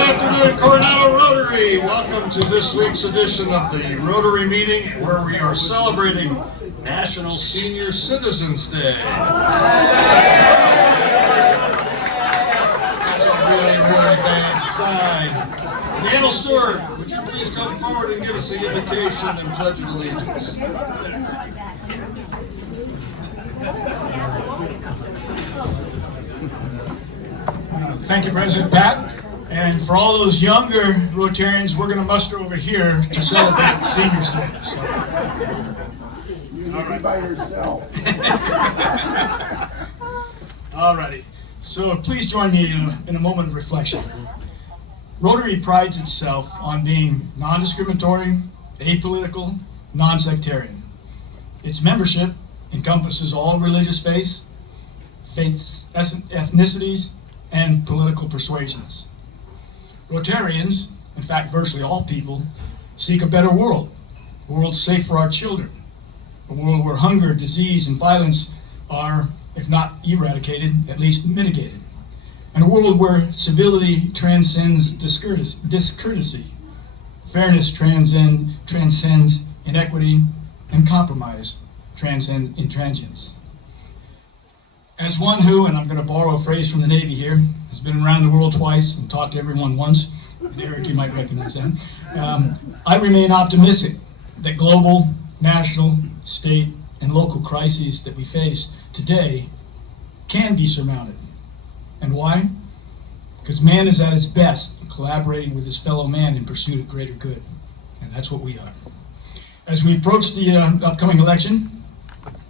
afternoon, Coronado Rotary. Welcome to this week's edition of the Rotary meeting, where we are celebrating National Senior Citizens Day. That's a really, really bad sign. Daniel Stewart, would you please come forward and give us the invocation and pledge of allegiance? Thank you, President Pat. And for all those younger Rotarians, we're going to muster over here to celebrate Seniors Day. So. All right. By yourself. All righty. So please join me in a moment of reflection. Rotary prides itself on being non-discriminatory, apolitical, non-sectarian. Its membership encompasses all religious faiths, ethnicities, and political persuasions. Rotarians, in fact virtually all people, seek a better world, a world safe for our children, a world where hunger, disease, and violence are, if not eradicated, at least mitigated, and a world where civility transcends discourtesy, fairness transcends inequity, and compromise transcends intransigence. As one who, and I'm going to borrow a phrase from the Navy here, has been around the world twice and talked to everyone once, and Eric, you might recognize that, I remain optimistic that global, national, state, and local crises that we face today can be surmounted. And why? Because man is at his best collaborating with his fellow man in pursuit of greater good. And that's what we are. As we approach the upcoming election,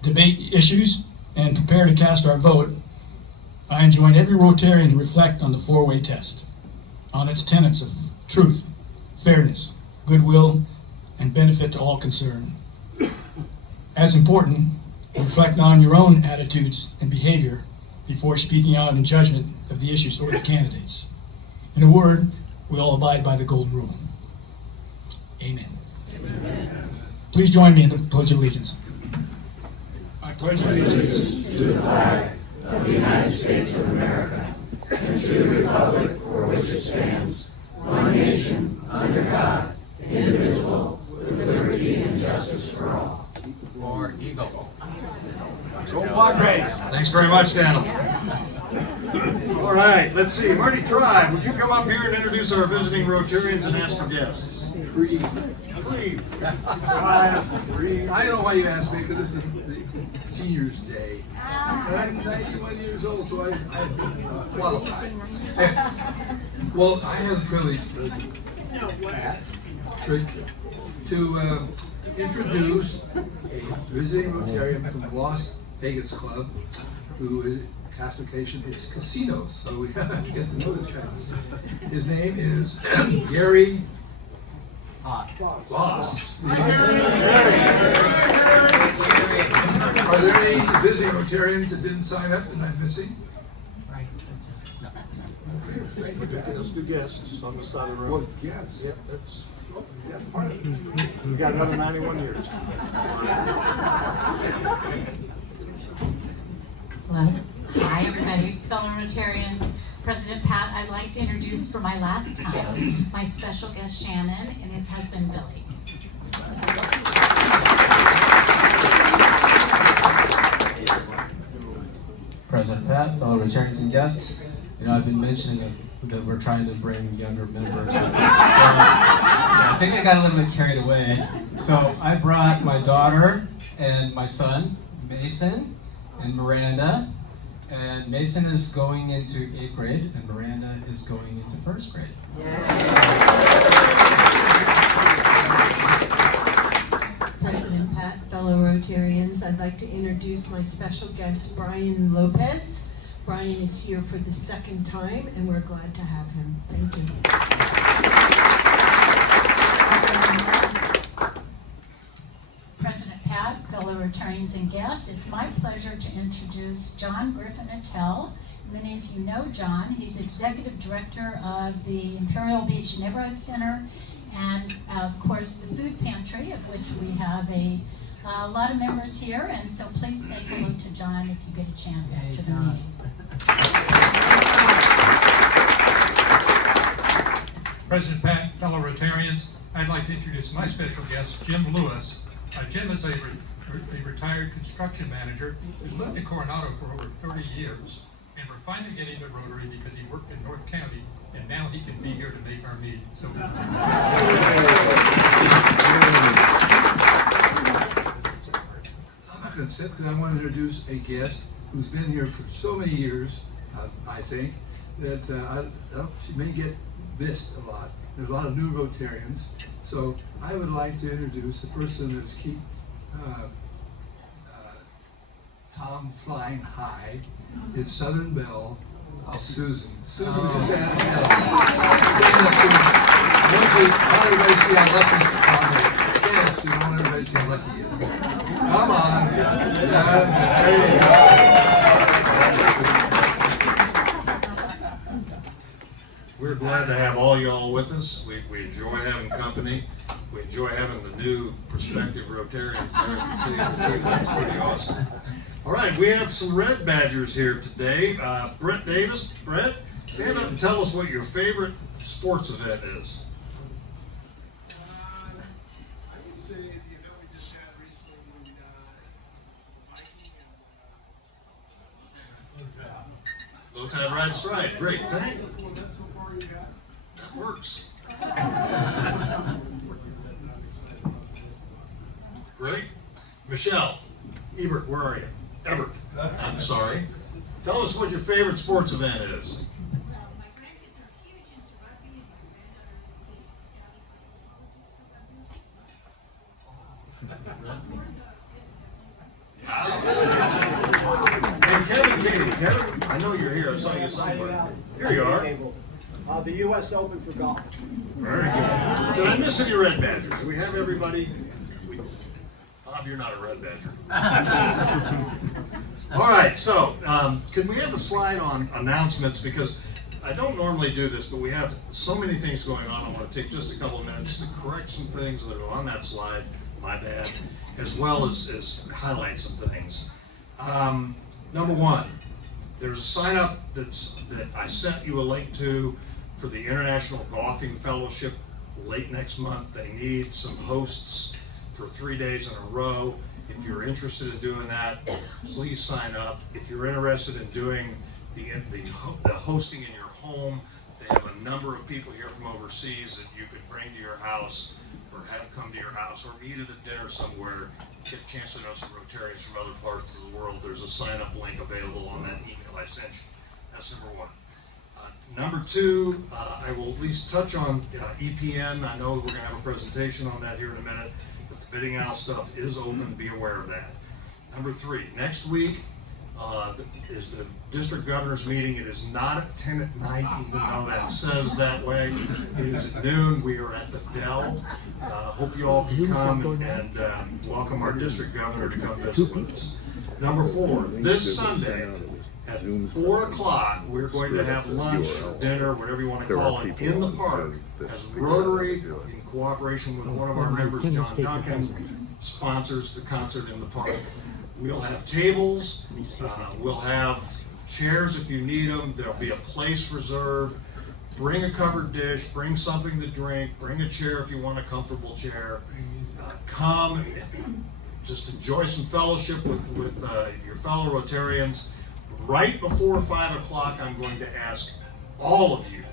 debate issues, and prepare to cast our vote, I enjoin every Rotarian to reflect on the four-way test, on its tenets of truth, fairness, goodwill, and benefit to all concerned. As important, reflect on your own attitudes and behavior before speaking out in judgment of the issues or the candidates. In a word, we all abide by the golden rule. Amen. Amen. Please join me in the Pledge of Allegiance. I pledge allegiance to the flag of the United States of America and to the republic for which it stands, one nation, under God, indivisible, with liberty and justice for all. War Eagle. Thanks very much, Daniel. All right, let's see. Marty Tribe, would you come up here and introduce our visiting Rotarians and ask for guests? Three. I know why you asked me, because this is the Seniors Day. And I'm 91 years old, so I qualify. Well, I have the privilege to introduce a visiting Rotarian from Las Vegas Club, who is classification is casinos, so we have to get to know this guy. His name is Gary Voss. Are there any visiting Rotarians that didn't sign up and I'm missing? Okay. Let's do guests on the side of the road. Well, yes. Yep, that's part of it. We got another 91 years. Hello. Hi, everybody, fellow Rotarians. President Pat, I'd like to introduce for my last time my special guest Shannon and his husband Billy. President Pat, fellow Rotarians and guests, I've been mentioning that we're trying to bring younger members. I think I got a little bit carried away. So I brought my daughter and my son, Mason and Miranda. And Mason is going into 8th grade, and Miranda is going into 1st grade. President Pat, fellow Rotarians, I'd like to introduce my special guest, Brian Lopez. Brian is here for the second time, and we're glad to have him. Thank you. President Pat, fellow Rotarians and guests, it's my pleasure to introduce John Griffin-Attell. Many of you know John. He's Executive Director of the Imperial Beach Neighborhood Center and, of course, the Food Pantry, of which we have a lot of members here. And so please say hello to John if you get a chance after the meeting. President Pat, fellow Rotarians, I'd like to introduce my special guest, Jim Lewis. Jim is a retired construction manager who's lived in Coronado for over 30 years. And we're finally getting to Rotary because he worked in North County, and now he can be here to make our meeting. So I'm not going to sit, because I want to introduce a guest who's been here for so many years, I think, that she may get missed a lot. There's a lot of new Rotarians. So I would like to introduce the person that's keep Tom flying high, is Southern Belle, Susan. Susan just had not everybody see how lucky Tom is. Yes, you don't want everybody see how lucky he is. Come on. Yeah, there you go. We're glad to have all y'all with us. We enjoy having company. We enjoy having the new prospective Rotarians there at the table too. That's pretty awesome. All right, we have some Red Badgers here today. Brett Davis. Brett, stand up and tell us what your favorite sports event is. I would say the event we just had recently, hiking and Low Tide Ride Stride. Great, thank you. that's so far you got. That works. Great. Michelle, Ebert, where are you? Ebert, I'm sorry. Tell us what your favorite sports event is. Well, my grandkids are huge into rugby, and my granddaughter is Hey, Kevin, Katie, Kevin, I know you're here. I saw you somewhere. Here you are. The U.S. Open for golf. Very good. Did I miss any Red Badgers? Do we have everybody? Bob, you're not a Red Badger. All right, so can we have a slide on announcements? Because I don't normally do this, but we have so many things going on. I want to take just a couple of minutes to correct some things that are on that slide, my bad, as well as highlight some things. Number one, there's a sign up that I sent you a link to for the International Golfing Fellowship late next month. They need some hosts for 3 days in a row. If you're interested in doing that, please sign up. If you're interested in doing the hosting in your home, they have a number of people here from overseas that you could bring to your house or have come to your house or meet at a dinner somewhere, get a chance to know some Rotarians from other parts of the world. There's a sign up link available on that email I sent you. That's number one. Number two, I will at least touch on EPN. I know we're going to have a presentation on that here in a minute, but the bidding out stuff is open. Be aware of that. Number three, next week is the district governor's meeting. It is not at 10 at night, even though that says that way. It is at noon. We are at the Dell. Hope you all can come and welcome our district governor to come visit with us. Number four, this Sunday, at 4 o'clock, we're going to have lunch or dinner, whatever you want to call it, in the park as Rotary, in cooperation with one of our members, John Duncan, sponsors the concert in the park. We'll have tables, we'll have chairs if you need them, there'll be a place reserved. Bring a covered dish, bring something to drink, bring a chair if you want a comfortable chair. Come and just enjoy some fellowship with your fellow Rotarians. Right before 5 o'clock, I'm going to ask all of you,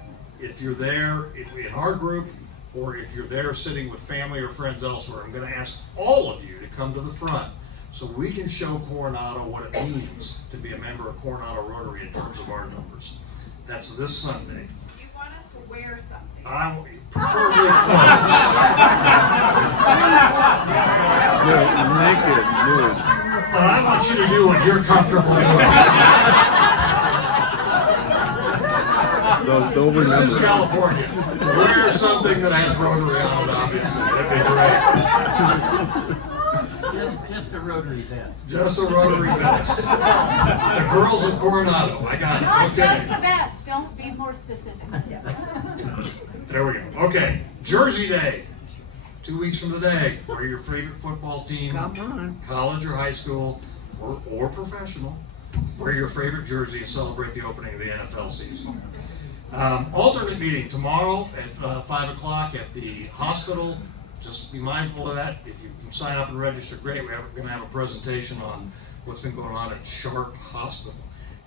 if you're there in our group, or if you're there sitting with family or friends elsewhere, I'm going to ask all of you to come to the front so we can show Coronado what it means to be a member of Coronado Rotary in terms of our numbers. That's this Sunday. You want us to wear something? Preferably but I want you to do what you're comfortable doing. This is California. Wear something that has Rotary on it, obviously. That'd be great. Just a Rotary vest. Just a Rotary vest. The girls of Coronado. I got it. Not Okay. just the vest. Don't be more specific. There we go. Okay. Jersey Day. 2 weeks from today. Wear your favorite football team. Come on. College or high school or professional. Wear your favorite jersey and celebrate the opening of the NFL season. Alternate meeting tomorrow at 5 o'clock at the hospital. Just be mindful of that. If you can sign up and register, great. We're going to have a presentation on what's been going on at Sharp Hospital.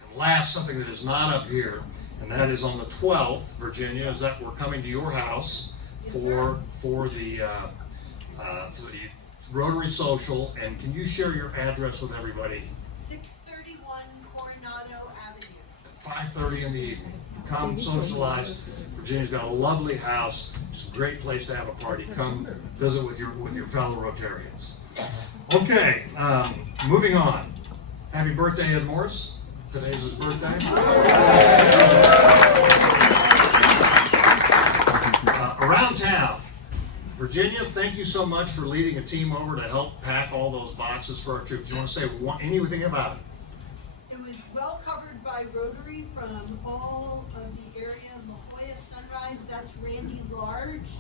And last, something that is not up here, and that is on the 12th, Virginia, is that we're coming to your house for the Rotary Social. And can you share your address with everybody? 631 Coronado Avenue. At 5:30 in the evening. Come socialize. Virginia's got a lovely house. It's a great place to have a party. Come visit with your fellow Rotarians. Okay, moving on. Happy birthday, Ed Morris. Today's his birthday. Around town, Virginia, thank you so much for leading a team over to help pack all those boxes for our troops. You want to say anything about it? It was well covered by Rotary from all of the area. La Jolla Sunrise, that's Randy Large.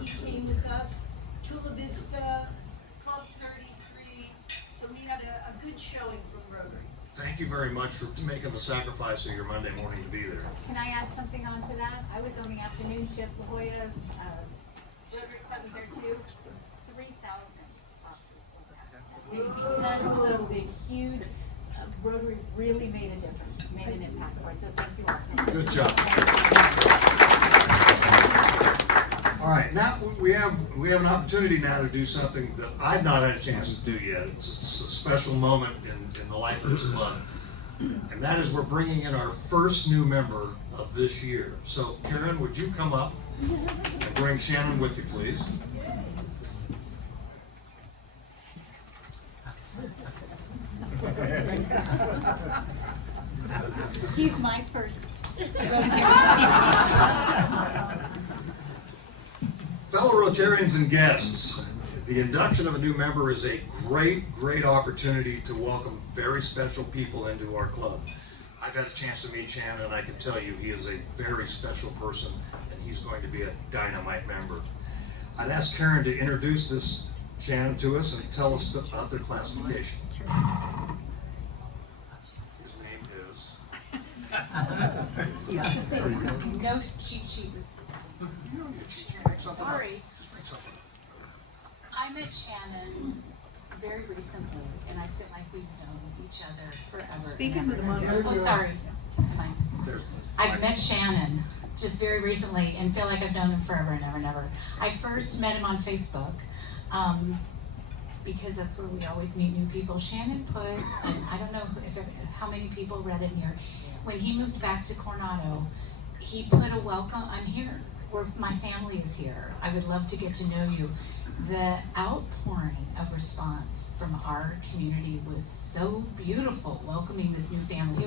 He came with us. Chula Vista, Club 33. So we had a good showing from Rotary. Thank you very much for making the sacrifice of your Monday morning to be there. Can I add something on to that? I was on the afternoon shift, La Jolla, Rotary Club was there too. 3,000 boxes was that. Because of the huge, Rotary really made a difference, made an impact for it, so thank you all so much. Good job. All right, now we have an opportunity now to do something that I've not had a chance to do yet. It's a special moment in the life of this club, and that is we're bringing in our first new member of this year. So Karen, would you come up and bring Shannon with you, please? He's my first Rotary. Fellow Rotarians and guests, the induction of a new member is a great opportunity to welcome very special people into our club. I've had a chance to meet Shannon, and I can tell you he is a very special person, and he's going to be a dynamite member. I'd ask Karen to introduce this Shannon to us and tell us about their classification. His name is... No cheat sheet was. Sorry. I met Shannon very recently, and I feel like we've known each other forever. Speaking with the microphone. Oh, sorry. Fine. I've met Shannon just very recently and feel like I've known him forever and ever. I first met him on Facebook because that's where we always meet new people. Shannon put, and I don't know how many people read it here, when he moved back to Coronado, he put a welcome, I'm here, where my family is here. I would love to get to know you. The outpouring of response from our community was so beautiful, welcoming this new family.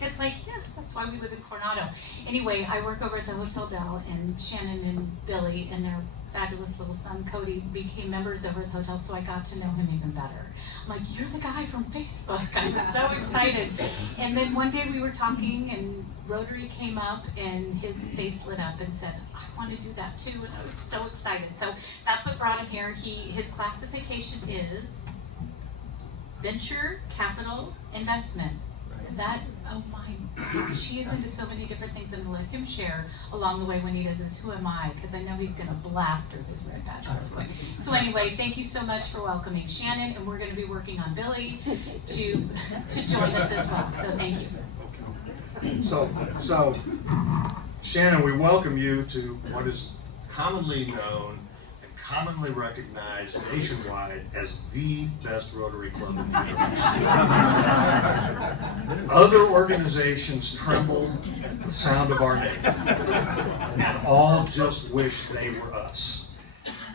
It's like, yes, that's why we live in Coronado. Anyway, I work over at the Hotel Del, and Shannon and Billy and their fabulous little son, Cody, became members over at the hotel, so I got to know him even better. I'm like, you're the guy from Facebook. I was so excited. And then one day we were talking, and Rotary came up, and his face lit up and said, I want to do that too, and I was so excited. So that's what brought him here. His classification is venture capital investment. That, oh my gosh, he is into so many different things. I'm gonna let him share along the way when he does this, who am I? Because I know he's gonna blast through his red badge really quick. So anyway, thank you so much for welcoming Shannon, and we're gonna be working on Billy to join us as well, so thank you. So Shannon, we welcome you to what is commonly known and commonly recognized nationwide as the best Rotary Club in the universe. Other organizations tremble at the sound of our name, and all just wish they were us.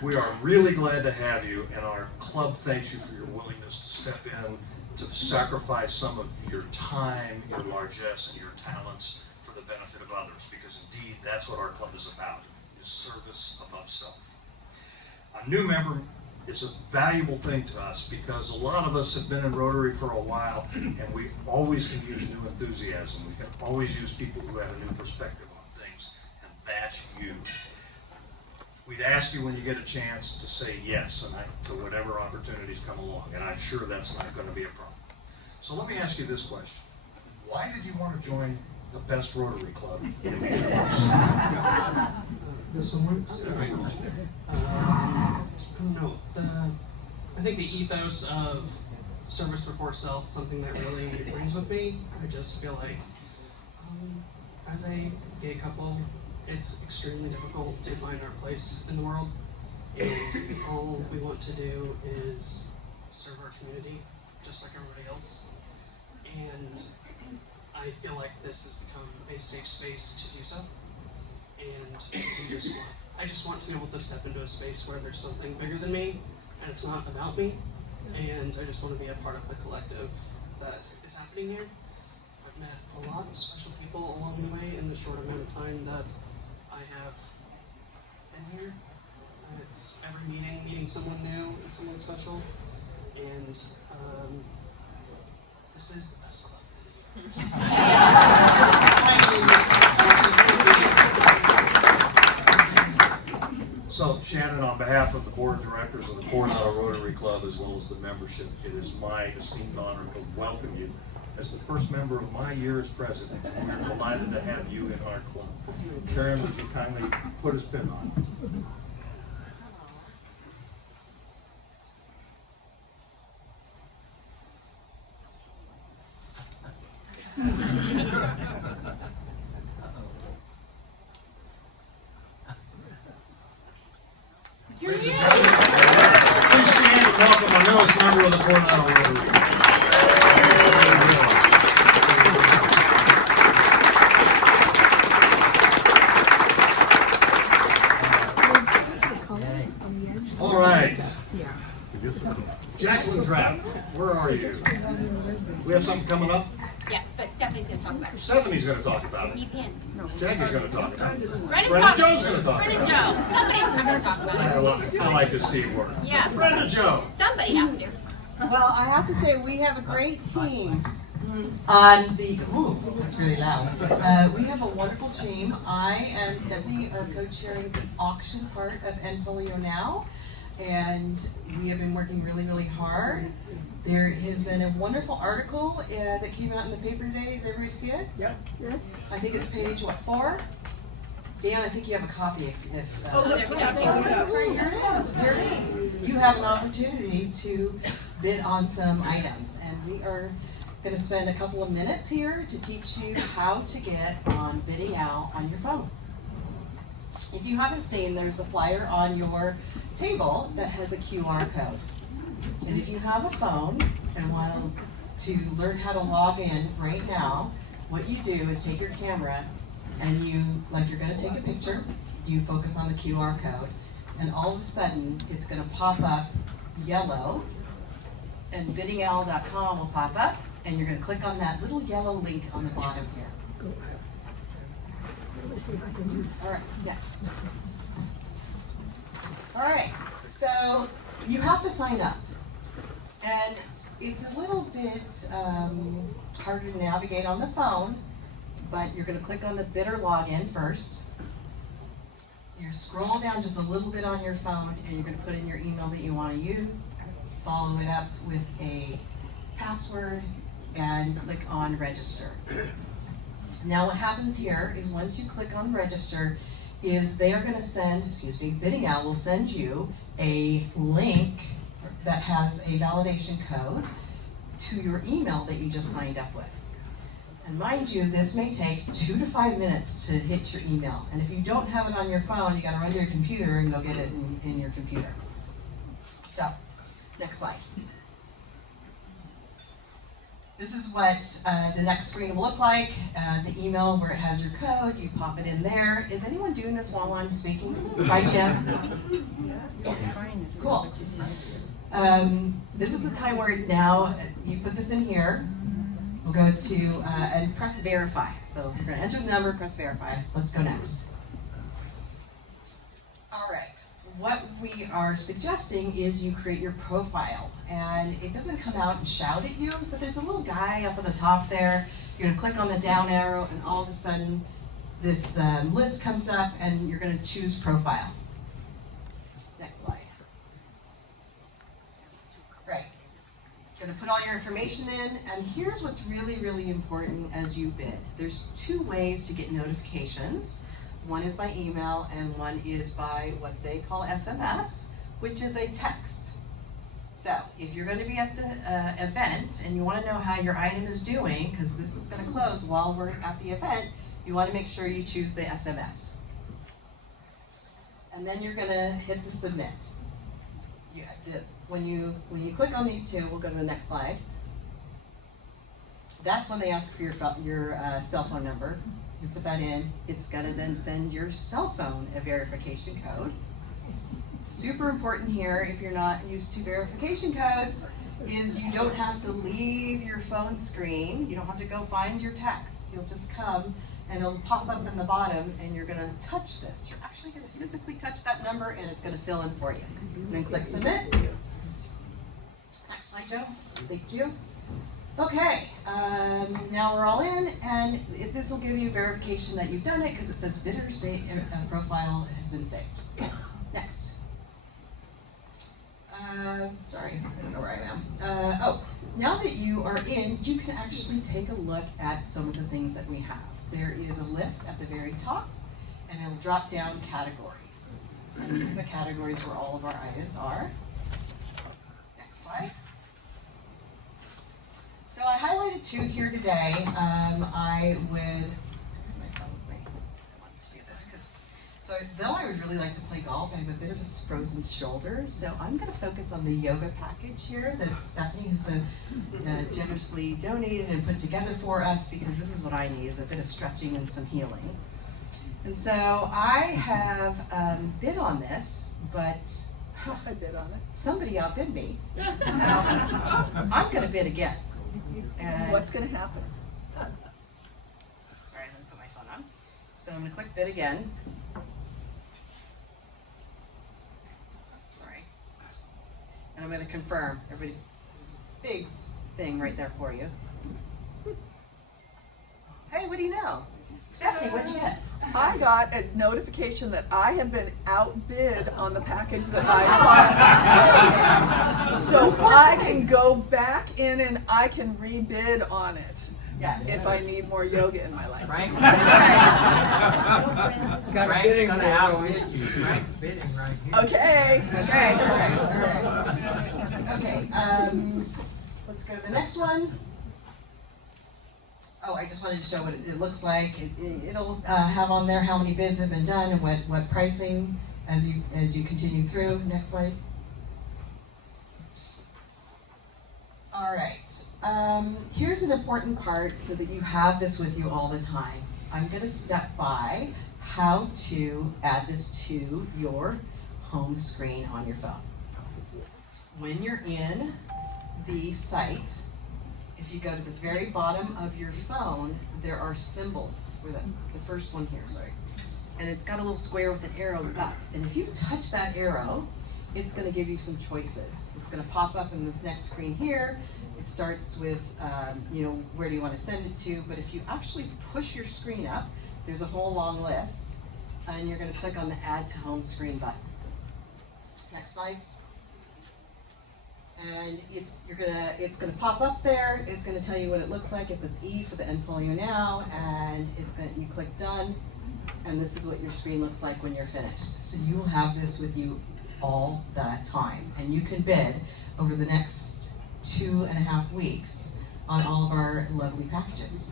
We are really glad to have you, and our club thanks you for your willingness to step in, to sacrifice some of your time, your largesse, and your talents for the benefit of others, because indeed that's what our club is about, is service above self. A new member is a valuable thing to us because a lot of us have been in Rotary for a while, and we always can use new enthusiasm. We can always use people who have a new perspective on things, and that's you. We'd ask you when you get a chance to say yes to whatever opportunities come along, and I'm sure that's not going to be a problem. So let me ask you this question. Why did you want to join the best Rotary Club in the universe. This one works? I don't know. I think the ethos of service before self is something that really rings with me. I just feel like, as a gay couple, it's extremely difficult to find our place in the world. And all we want to do is serve our community, just like everybody else. And I feel like this has become a safe space to do so. And I just want to be able to step into a space where there's something bigger than me, and it's not about me. And I just want to be a part of the collective that is happening here. I've met a lot of special people along the way in the short amount of time that I have been here. And it's every meeting someone new and someone special. And this is the best club. So Shannon, on behalf of the Board of Directors of the Coronado Rotary Club, as well as the membership, it is my esteemed honor to welcome you as the first member of my year as president. We're delighted to have you in our club. Karen, would you kindly put a spin on it? Ladies and gentlemen, please stand and welcome our newest member of the Coronado Rotary. All right. Jacqueline Drapp, where are you? We have something coming up? Yeah, but Stephanie's going to talk about it. Stephanie's going to talk about it. Jackie's going to talk about it. Brenda Joe's going to talk Brenda about it. Joe. Somebody's going to talk about it. I like this teamwork. Yeah. Brenda Joe. Somebody has to. Well, I have to say, we have a great team on the, ooh, that's really loud. We have a wonderful team. I and Stephanie are co-chairing the auction part of End Polio Now, and we have been working really, really hard. There has been a wonderful article that came out in the paper today. Does everybody see it? Yep. Yes. I think it's page, what, 4? Dan, I think you have a copy if that's right, here it is. Here it is. You have an opportunity to bid on some items, and we are going to spend a couple of minutes here to teach you how to get on bidding out on your phone. If you haven't seen, there's a flyer on your table that has a QR code. And if you have a phone and want to learn how to log in right now, what you do is take your camera and you, like you're going to take a picture, you focus on the QR code, and all of a sudden it's going to pop up yellow, and biddingowl.com will pop up, and you're going to click on that little yellow link on the bottom here. All right, next. All right, so you have to sign up. And it's a little bit harder to navigate on the phone, but you're going to click on the bidder login first. You scroll down just a little bit on your phone, and you're going to put in your email that you want to use, follow it up with a password, and click on register. Now what happens here is once you click on register, is they are going to send, Bidding Owl will send you a link that has a validation code to your email that you just signed up with. And mind you, this may take 2 to 5 minutes to hit your email. And if you don't have it on your phone, you got to run to your computer and go get it in your computer. So, next slide. This is what the next screen will look like. The email where it has your code, you pop it in there. Is anyone doing this while I'm speaking, by chance? Cool. This is the time where now you put this in here. We'll go to and press verify. So we're going to enter the number, press verify. Let's go next. All right. What we are suggesting is you create your profile, and it doesn't come out and shout at you, but there's a little guy up at the top there. You're going to click on the down arrow, and all of a sudden this list comes up, and you're going to choose profile. Next slide. Right. Gonna put all your information in, and here's what's really, really important as you bid. There's 2 ways to get notifications. One is by email, and one is by what they call SMS, which is a text. So if you're gonna be at the event and you wanna know how your item is doing, because this is gonna close while we're at the event, you wanna make sure you choose the SMS. And then you're gonna hit the submit. When you click on these 2, we'll go to the next slide. That's when they ask for your cell phone number. You put that in. It's gonna then send your cell phone a verification code. Super important here, if you're not used to verification codes, is you don't have to leave your phone screen. You don't have to go find your text. You'll just come and it'll pop up in the bottom and you're gonna touch this. You're actually gonna physically touch that number and it's gonna fill in for you. And then click submit. Next slide, Joe. Thank you. Okay, now we're all in, and this will give you verification that you've done it because it says bidder profile has been saved. Next. Sorry, I don't know where I am. Now that you are in, you can actually take a look at some of the things that we have. There is a list at the very top, and it'll drop down categories. And these are the categories where all of our items are. Next slide. So I highlighted 2 here today. I wanted to do this though I would really like to play golf, I have a bit of a frozen shoulder, so I'm going to focus on the yoga package here that Stephanie has generously donated and put together for us, because this is what I need, is a bit of stretching and some healing. And so I have bid on this, but I bid on it. Somebody outbid me. So I'm going to bid again. And what's going to happen? Sorry, I'm going to put my phone on. So I'm going to click bid again. Sorry. And I'm going to confirm. Everybody's big thing right there for you. Hey, what do you know? Stephanie, what'd you get? I got a notification that I have been outbid on the package that I bought. So I can go back in and I can rebid on it. Yes. If I need more yoga in my life. Frank? Got Frank's bidding gonna war outbid going. you. Frank's bidding right here. Okay. Okay, okay. Let's go to the next one. Oh, I just wanted to show what it looks like. It'll have on there how many bids have been done and what pricing as you continue through. Next slide. All right. Here's an important part so that you have this with you all the time. I'm going to step by how to add this to your home screen on your phone. When you're in the site, if you go to the very bottom of your phone, there are symbols. Or the first one here, sorry. And it's got a little square with an arrow up. And if you touch that arrow, it's going to give you some choices. It's going to pop up in this next screen here. It starts with, where do you want to send it to? But if you actually push your screen up, there's a whole long list. And you're going to click on the Add to Home Screen button. Next slide. And it's gonna pop up there. It's gonna tell you what it looks like if it's E for the End Polio Now, and you click done, and this is what your screen looks like when you're finished. So you will have this with you all the time, and you can bid over the next 2.5 weeks on all of our lovely packages.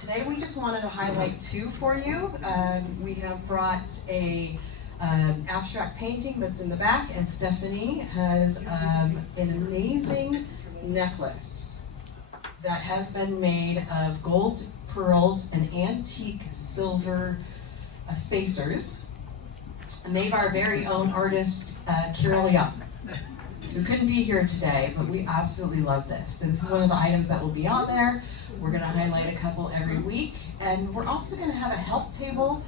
Today we just wanted to highlight 2 for you. We have brought a abstract painting that's in the back, and Stephanie has an amazing necklace that has been made of gold pearls and antique silver spacers, made by our very own artist, Cheryl, Yacht, who couldn't be here today, but we absolutely love this. And this is one of the items that will be on there. We're going to highlight a couple every week, and we're also going to have a help table.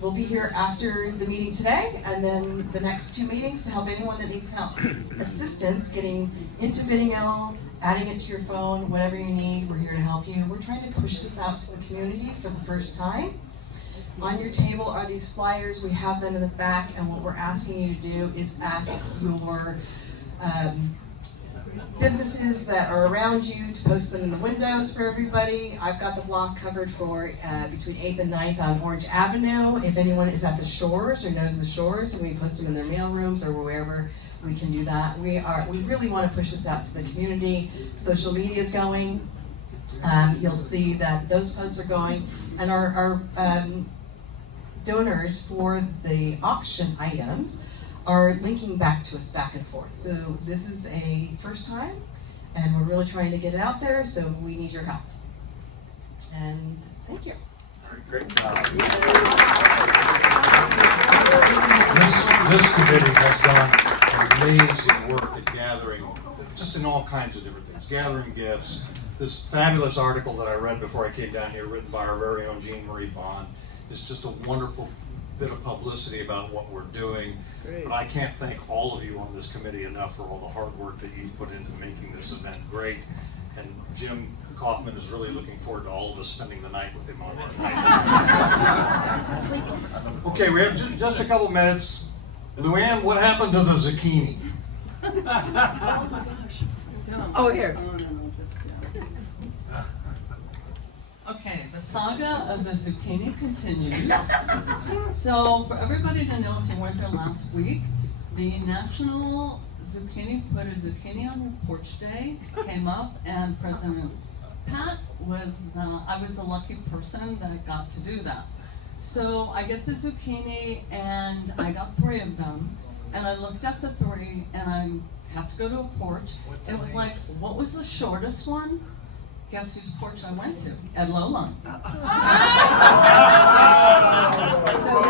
We'll be here after the meeting today, and then the next 2 meetings to help anyone that needs help. Assistance, getting into video, adding it to your phone, whatever you need, we're here to help you. We're trying to push this out to the community for the first time. On your table are these flyers. We have them in the back, and what we're asking you to do is ask your businesses that are around you to post them in the windows for everybody. I've got the block covered for between 8th and 9th on Orange Avenue. If anyone is at the shores or knows the shores, and we post them in their mail rooms or wherever, we can do that. We really want to push this out to the community. Social media is going. You'll see that those posts are going, and our donors for the auction items are linking back to us back and forth. So this is a first time, and we're really trying to get it out there, so we need your help. And thank you. All right, great job. This committee has done amazing work at gathering, just in all kinds of different things, gathering gifts. This fabulous article that I read before I came down here, written by our very own Jean Marie Bond, is just a wonderful bit of publicity about what we're doing. Great. But I can't thank all of you on this committee enough for all the hard work that you put into making this event great. And Jim Kaufman is really looking forward to all of us spending the night with him on that night. Okay, we have just a couple minutes. LuAnn, what happened to the zucchini? Oh my gosh. Oh, here. Okay, the saga of the zucchini continues. So for everybody to know, if you weren't there last week, the National Zucchini Put a Zucchini on Your Porch Day came up, and President Pat was, I was the lucky person that got to do that. So I get the zucchini, and I got 3 of them, and I looked at the 3, and I have to go to a porch, and it was like, what was the shortest one? Guess whose porch I went to? At LuAnn. So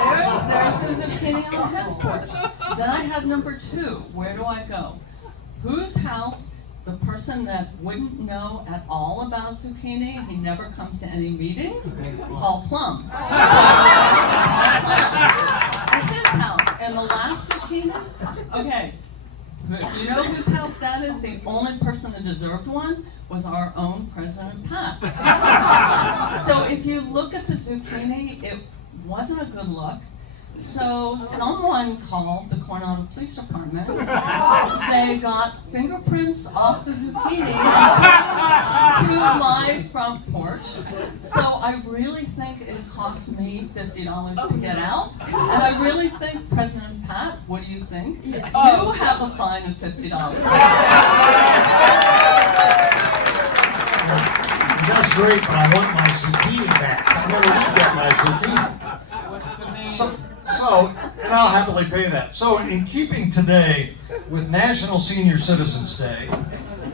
there's the zucchini on his porch. Then I had number 2. Where do I go? Whose house? The person that wouldn't know at all about zucchini, he never comes to any meetings, Paul Plum. At his house. And the last zucchini, okay, you know whose house that is? The only person that deserved one was our own President Pat. So if you look at the zucchini, it wasn't a good look. So someone called the Coronado Police Department. They got fingerprints off the zucchini to my front porch. So I really think it cost me $50 to get out. And I really think, President Pat, what do you think? You have a fine of $50. That's great, but I want my zucchini back. I never did get my zucchini. What's the name? So, and I'll happily pay that. So, in keeping today with National Senior Citizens Day,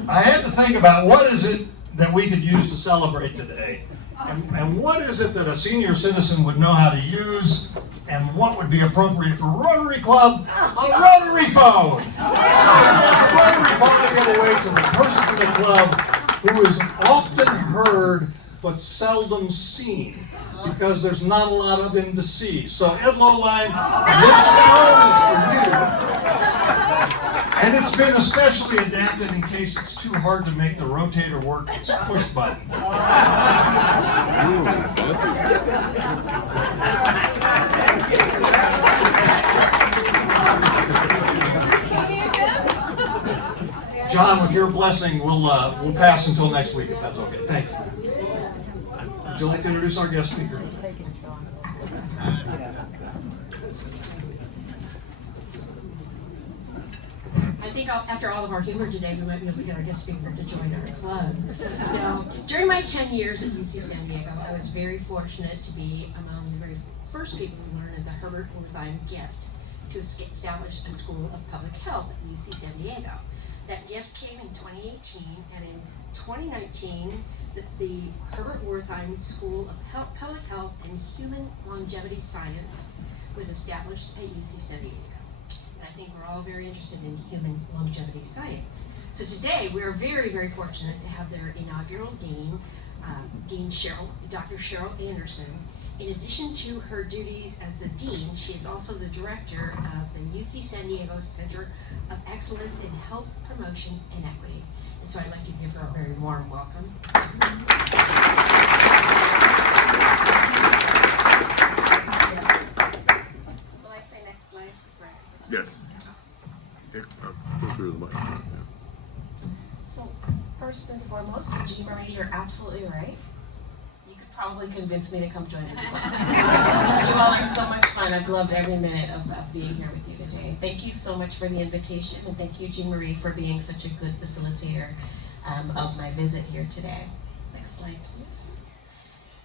I had to think about what is it that we could use to celebrate today, and what is it that a senior citizen would know how to use, and what would be appropriate for Rotary Club? A Rotary phone! So, a Rotary phone to give away to the person in the club who is often heard but seldom seen, because there's not a lot of them to see. So at LuAnn, this phone is for you. And it's been especially adapted in case it's too hard to make the rotator work its push button. John, with your blessing, we'll pass until next week, if that's okay. Thank you. Would you like to introduce our guest speaker? I think after all of our humor today, we might be able to get our guest speaker to join our club. Now, during my 10 years at UC San Diego, I was very fortunate to be among the very first people who learned of the Herbert Werteim gift to establish a school of public health at UC San Diego. That gift came in 2018, and in 2019, the Herbert Werteim School of Public Health and Human Longevity Science was established at UC San Diego. And I think we're all very interested in human longevity science. So today, we're very, very fortunate to have their inaugural dean, Dean Cheryl, Dr. Cheryl Anderson. In addition to her duties as the dean, she is also the director of the UC San Diego Center of Excellence in Health Promotion and Equity. And so I'd like to give her a very warm welcome. Will I say next slide? Yes. Here, go through the mic. Yeah. probably convinced me to come join this club. You all are so much fun. I've loved every minute of being here with you today. Thank you so much for the invitation, and thank you, Jean Marie, for being such a good facilitator of my visit here today. Next slide, please.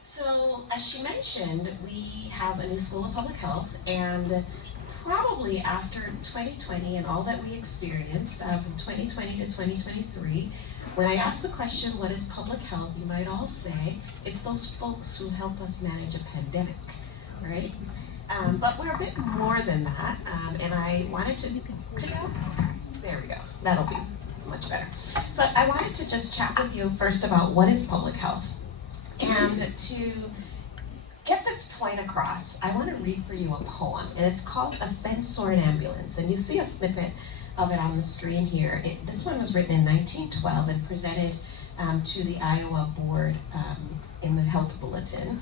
So, as she mentioned, we have a new School of Public Health, and probably after 2020 and all that we experienced from 2020 to 2023, when I ask the question, what is public health, you might all say, it's those folks who help us manage a pandemic, right? But we're a bit more than that, and I wanted to go, there we go, that'll be much better. So I wanted to just chat with you first about what is public health. And to get this point across, I want to read for you a poem, and it's called A Fence or an Ambulance, and you see a snippet of it on the screen here. This one was written in 1912 and presented to the Iowa board in the health bulletin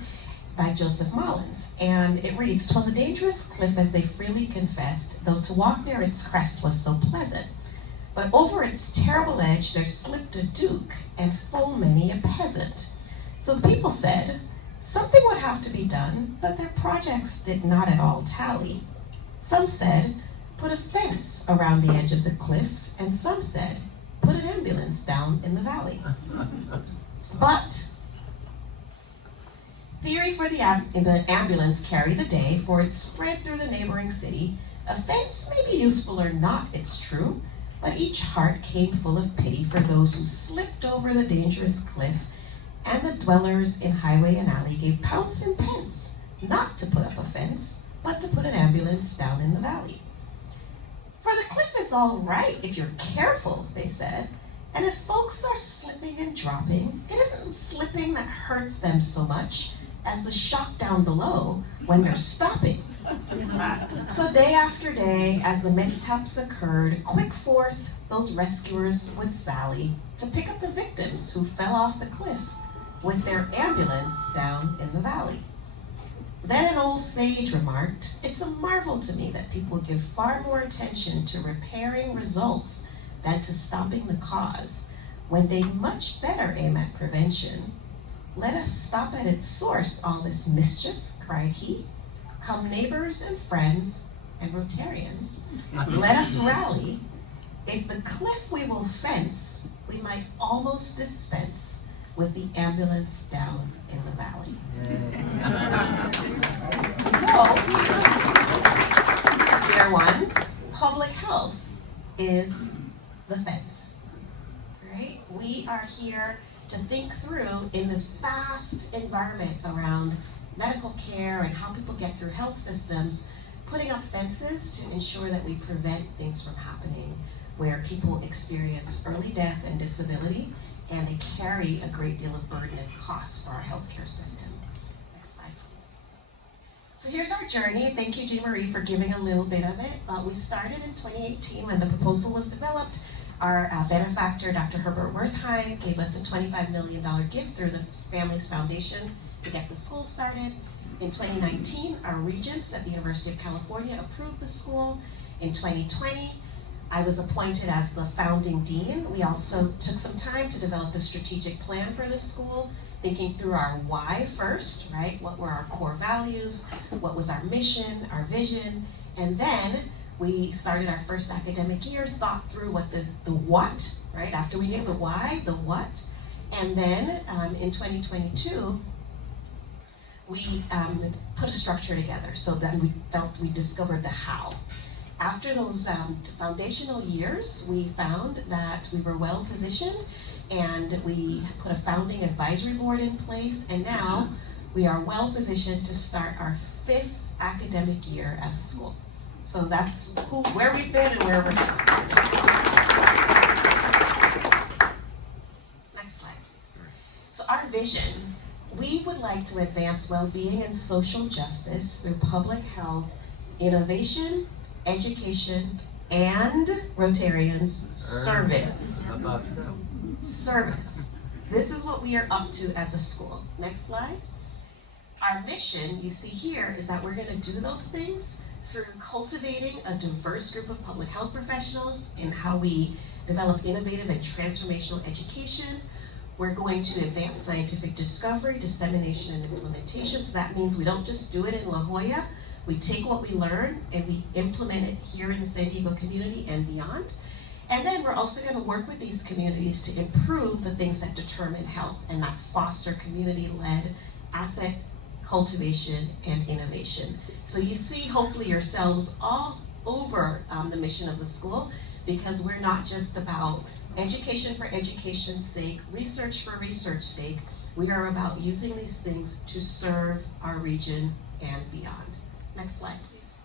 by Joseph Mullins. And it reads, "'Twas a dangerous cliff as they freely confessed, though to walk near its crest was so pleasant. But over its terrible edge there slipped a duke, and full many a peasant. So the people said, something would have to be done, but their projects did not at all tally. Some said, put a fence around the edge of the cliff, and some said, put an ambulance down in the valley. But theory for the ambulance carried the day, for it spread through the neighboring city. A fence may be useful or not, it's true, but each heart came full of pity for those who slipped over the dangerous cliff, and the dwellers in highway and alley gave pounds and pence, not to put up a fence, but to put an ambulance down in the valley. For the cliff is all right if you're careful, they said, and if folks are slipping and dropping, it isn't slipping that hurts them so much as the shock down below when they're stopping. So day after day, as the mishaps occurred, quick forth those rescuers would sally to pick up the victims who fell off the cliff with their ambulance down in the valley. Then an old sage remarked, it's a marvel to me that people give far more attention to repairing results than to stopping the cause, when they'd much better aim at prevention. Let us stop at its source all this mischief, cried he. Come neighbors and friends and Rotarians, let us rally. If the cliff we will fence, we might almost dispense with the ambulance down in the valley. So, dear ones, public health is the fence, right? We are here to think through in this vast environment around medical care and how people get through health systems, putting up fences to ensure that we prevent things from happening where people experience early death and disability, and they carry a great deal of burden and cost for our healthcare system. Next slide, please. So here's our journey. Thank you, Jean Marie, for giving a little bit of it. We started in 2018 when the proposal was developed. Our benefactor, Dr. Herbert Werteim, gave us a $25 million gift through the Families Foundation to get the school started. In 2019, our regents at the University of California approved the school. In 2020, I was appointed as the founding dean. We also took some time to develop a strategic plan for the school, thinking through our why first, right? What were our core values? What was our mission, our vision? And then we started our first academic year, thought through what the what, right? After we knew the why, the what. And then in 2022, we put a structure together. So then we felt we discovered the how. After those foundational years, we found that we were well positioned, and we put a founding advisory board in place, and now we are well positioned to start our 5th academic year as a school. So that's where we've been and where we're going. Next slide, please. So our vision, we would like to advance well-being and social justice through public health, innovation, education, and Rotarians service. Service. This is what we are up to as a school. Next slide. Our mission, you see here, is that we're going to do those things through cultivating a diverse group of public health professionals in how we develop innovative and transformational education, We're going to advance scientific discovery, dissemination, and implementation. So that means we don't just do it in La Jolla. We take what we learn and we implement it here in the San Diego community and beyond. And then we're also going to work with these communities to improve the things that determine health and that foster community-led asset cultivation and innovation. So you see, hopefully, yourselves all over the mission of the school, because we're not just about education for education's sake, research for research's sake. We are about using these things to serve our region and beyond. Next slide, please.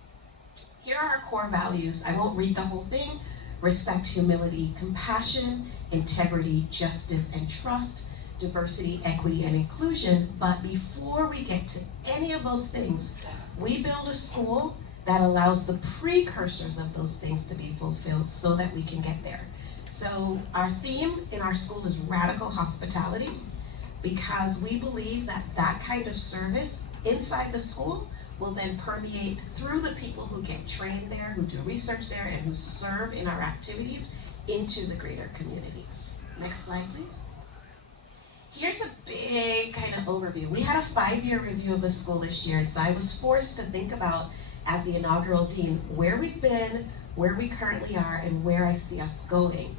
Here are our core values. I won't read the whole thing. Respect, humility, compassion, integrity, justice, and trust, diversity, equity, and inclusion. But before we get to any of those things, we build a school that allows the precursors of those things to be fulfilled so that we can get there. So our theme in our school is radical hospitality, because we believe that that kind of service inside the school will then permeate through the people who get trained there, who do research there, and who serve in our activities into the greater community. Next slide, please. Here's a big kind of overview. We had a 5-year review of the school this year, and so I was forced to think about, as the inaugural dean, where we've been, where we currently are, and where I see us going.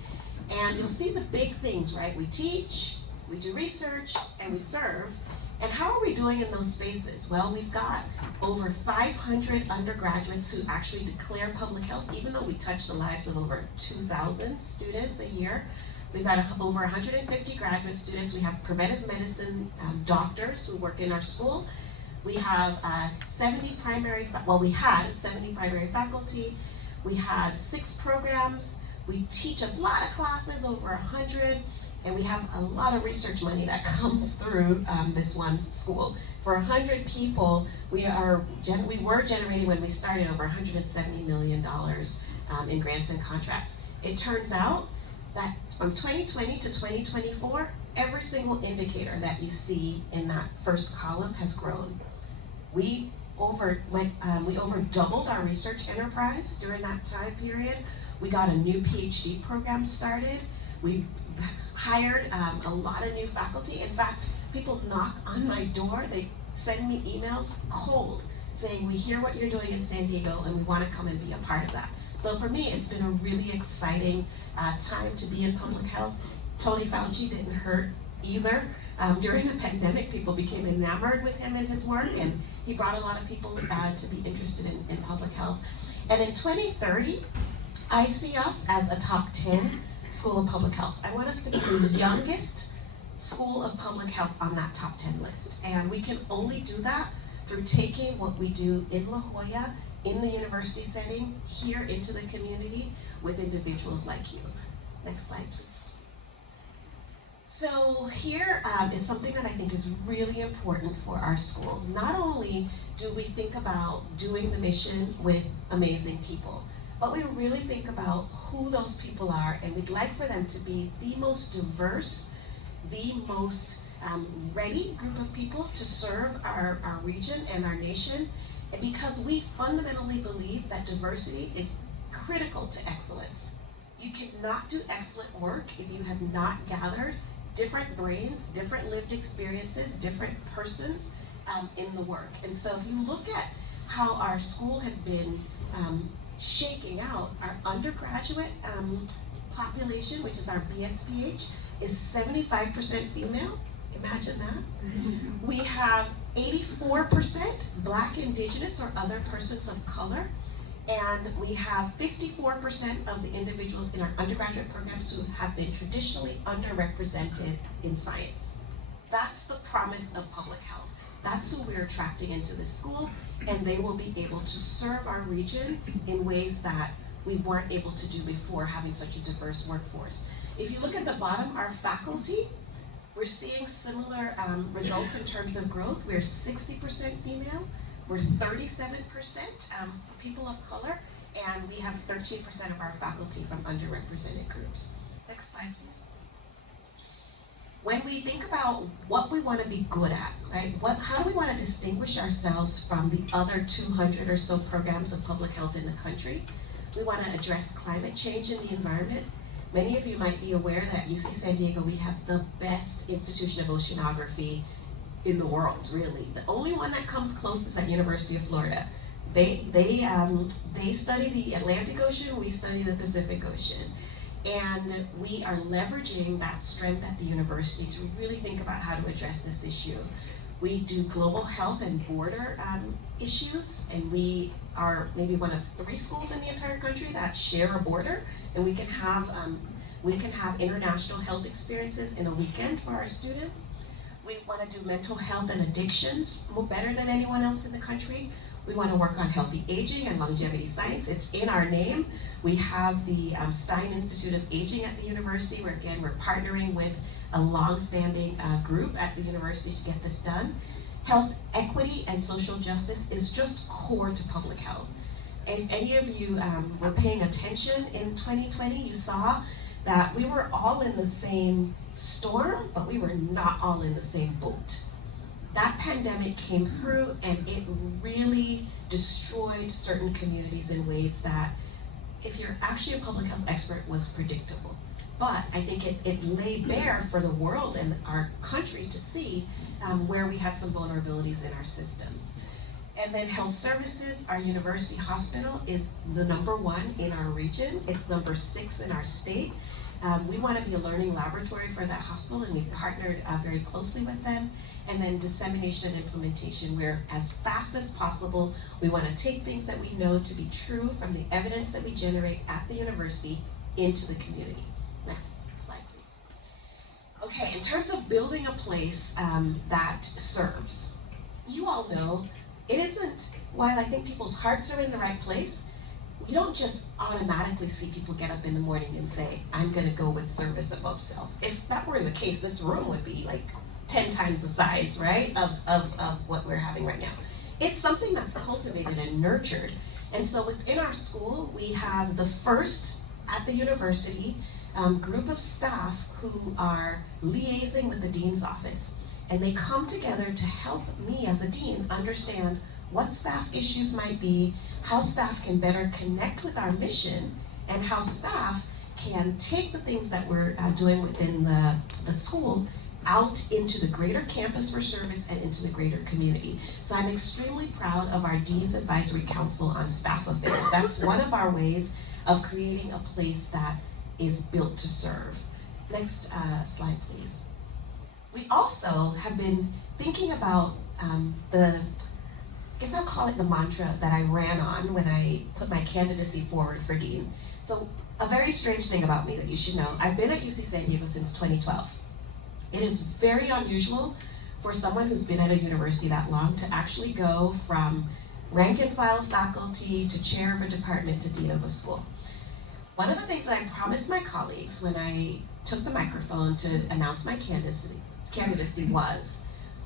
And you'll see the big things, right? We teach, we do research, and we serve. And how are we doing in those spaces? Well, we've got over 500 undergraduates who actually declare public health, even though we touch the lives of over 2,000 students a year. We've got over 150 graduate students. We have preventive medicine doctors who work in our school. We have 70 primary, we had 70 primary faculty. We had 6 programs. We teach a lot of classes, over 100. And we have a lot of research money that comes through this one school. For 100 people, we were generating, when we started, over $170 million in grants and contracts. It turns out that from 2020 to 2024, every single indicator that you see in that first column has grown. We over doubled our research enterprise during that time period. We got a new PhD program started. We hired a lot of new faculty. In fact, people knock on my door, they send me emails cold saying, we hear what you're doing in San Diego and we want to come and be a part of that. So for me, it's been a really exciting time to be in public health. Tony Fauci didn't hurt either. During the pandemic, people became enamored with him and his work, and he brought a lot of people to be interested in public health. And in 2030, I see us as a top 10 School of Public Health. I want us to be the youngest School of Public Health on that top 10 list. And we can only do that through taking what we do in La Jolla, in the university setting, here into the community with individuals like you. Next slide, please. So here is something that I think is really important for our school. Not only do we think about doing the mission with amazing people, but we really think about who those people are, and we'd like for them to be the most diverse, the most ready group of people to serve our region and our nation, and because we fundamentally believe that diversity is critical to excellence. You cannot do excellent work if you have not gathered different brains, different lived experiences, different persons in the work. And so if you look at how our school has been shaking out, our undergraduate population, which is our BSBH, is 75% female. Imagine that. We have 84% Black, Indigenous, or other persons of color. And we have 54% of the individuals in our undergraduate programs who have been traditionally underrepresented in science. That's the promise of public health. That's who we're attracting into this school, and they will be able to serve our region in ways that we weren't able to do before having such a diverse workforce. If you look at the bottom, our faculty, we're seeing similar results in terms of growth. We're 60% female. We're 37% people of color, and we have 13% of our faculty from underrepresented groups. Next slide, please. When we think about what we want to be good at, right? How do we want to distinguish ourselves from the other 200 or so programs of public health in the country? We want to address climate change in the environment. Many of you might be aware that at UC San Diego we have the best institution of oceanography in the world, really. The only one that comes close is at University of Florida. They study the Atlantic Ocean, we study the Pacific Ocean. And we are leveraging that strength at the university to really think about how to address this issue. We do global health and border issues, and we are maybe one of 3 schools in the entire country that share a border, and we can have international health experiences in a weekend for our students. We want to do mental health and addictions better than anyone else in the country. We want to work on healthy aging and longevity science. It's in our name. We have the Stein Institute of Aging at the university, where again, we're partnering with a long-standing group at the university to get this done. Health equity and social justice is just core to public health. If any of you were paying attention in 2020, you saw that we were all in the same storm, but we were not all in the same boat. That pandemic came through and it really destroyed certain communities in ways that, if you're actually a public health expert, was predictable. But I think it lay bare for the world and our country to see where we had some vulnerabilities in our systems. And then health services, our university hospital is the #1 in our region. It's #6 in our state. We want to be a learning laboratory for that hospital, and we've partnered very closely with them. And then dissemination and implementation, where as fast as possible, we want to take things that we know to be true from the evidence that we generate at the university into the community. Next slide, please. Okay, in terms of building a place that serves, you all know it isn't, while I think people's hearts are in the right place, you don't just automatically see people get up in the morning and say, I'm going to go with service above self. If that were the case, this room would be like 10 times the size, right, of what we're having right now. It's something that's cultivated and nurtured. And so within our school, we have the first at the university group of staff who are liaising with the dean's office. And they come together to help me as a dean understand what staff issues might be, how staff can better connect with our mission, and how staff can take the things that we're doing within the school out into the greater campus for service and into the greater community. So I'm extremely proud of our Dean's Advisory Council on Staff Affairs. That's one of our ways of creating a place that is built to serve. Next slide, please. We also have been thinking about I guess I'll call it the mantra that I ran on when I put my candidacy forward for dean. So a very strange thing about me that you should know, I've been at UC San Diego since 2012. It is very unusual for someone who's been at a university that long to actually go from rank and file faculty to chair of a department to dean of a school. One of the things that I promised my colleagues when I took the microphone to announce my candidacy was,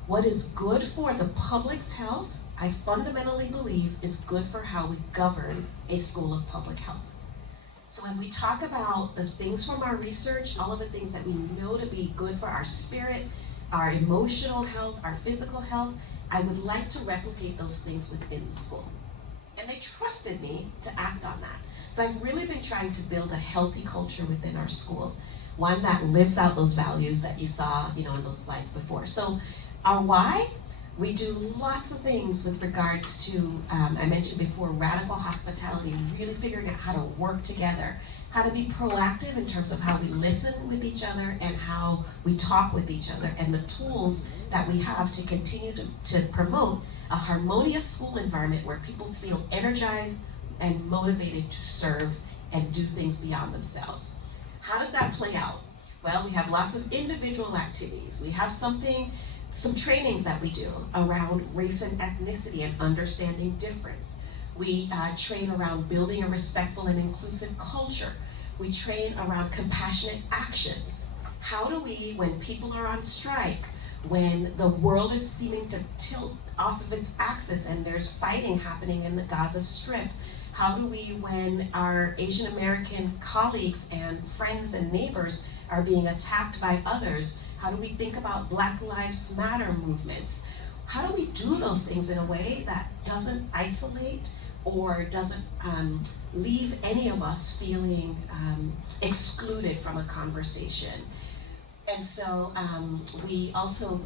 what is good for the public's health, I fundamentally believe is good for how we govern a school of public health. So when we talk about the things from our research, all of the things that we know to be good for our spirit, our emotional health, our physical health, I would like to replicate those things within the school. And they trusted me to act on that. So I've really been trying to build a healthy culture within our school, one that lives out those values that you saw, in those slides before. So our why, we do lots of things with regards to, I mentioned before, radical hospitality, really figuring out how to work together, how to be proactive in terms of how we listen with each other and how we talk with each other, and the tools that we have to continue to promote a harmonious school environment where people feel energized and motivated to serve and do things beyond themselves. How does that play out? Well, we have lots of individual activities. We have some trainings that we do around race and ethnicity and understanding difference. We train around building a respectful and inclusive culture. We train around compassionate actions. How do we, when people are on strike, when the world is seeming to tilt off of its axis and there's fighting happening in the Gaza Strip, how do we, when our Asian American colleagues and friends and neighbors are being attacked by others, how do we think about Black Lives Matter movements? How do we do those things in a way that doesn't isolate or doesn't leave any of us feeling excluded from a conversation. And so we also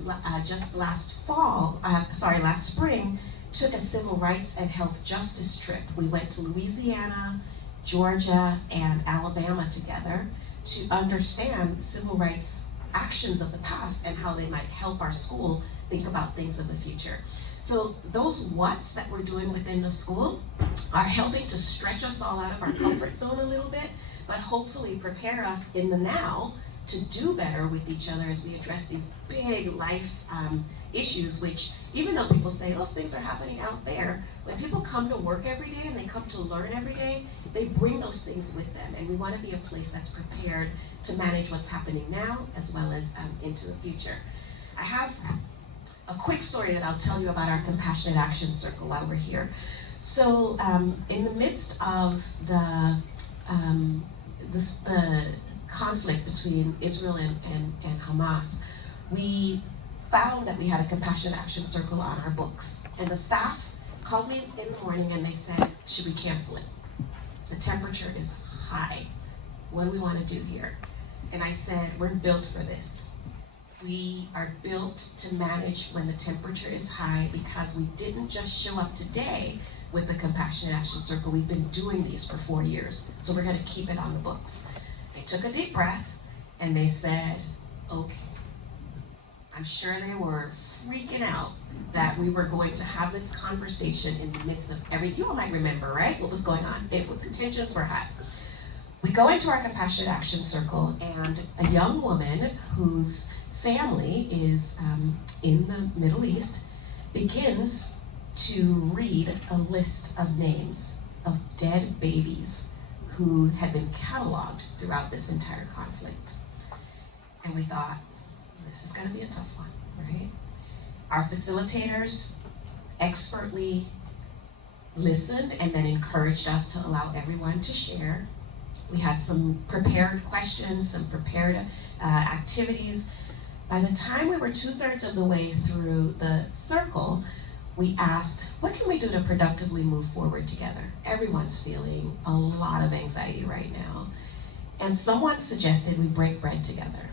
just last spring, took a civil rights and health justice trip. We went to Louisiana, Georgia, and Alabama together to understand civil rights actions of the past and how they might help our school think about things of the future. So those what's that we're doing within the school are helping to stretch us all out of our comfort zone a little bit, but hopefully prepare us in the now to do better with each other as we address these big life issues, which even though people say those things are happening out there, when people come to work every day and they come to learn every day, they bring those things with them. And we want to be a place that's prepared to manage what's happening now as well as into the future. I have a quick story that I'll tell you about our Compassionate Action Circle while we're here. So in the midst of the conflict between Israel and Hamas, we found that we had a Compassionate Action Circle on our books. And the staff called me in the morning and they said, should we cancel it? The temperature is high. What do we want to do here? And I said, we're built for this. We are built to manage when the temperature is high because we didn't just show up today with the Compassionate Action Circle. We've been doing these for 4 years, so we're going to keep it on the books. They took a deep breath and they said, okay. I'm sure they were freaking out that we were going to have this conversation in the midst of you all might remember, right? What was going on? The tensions were high. We go into our Compassionate Action Circle and a young woman whose family is in the Middle East begins to read a list of names of dead babies who had been cataloged throughout this entire conflict. And we thought, this is going to be a tough one, right? Our facilitators expertly listened and then encouraged us to allow everyone to share. We had some prepared questions, some prepared activities. By the time we were 2/3 of the way through the circle, we asked, what can we do to productively move forward together? Everyone's feeling a lot of anxiety right now. And someone suggested we break bread together.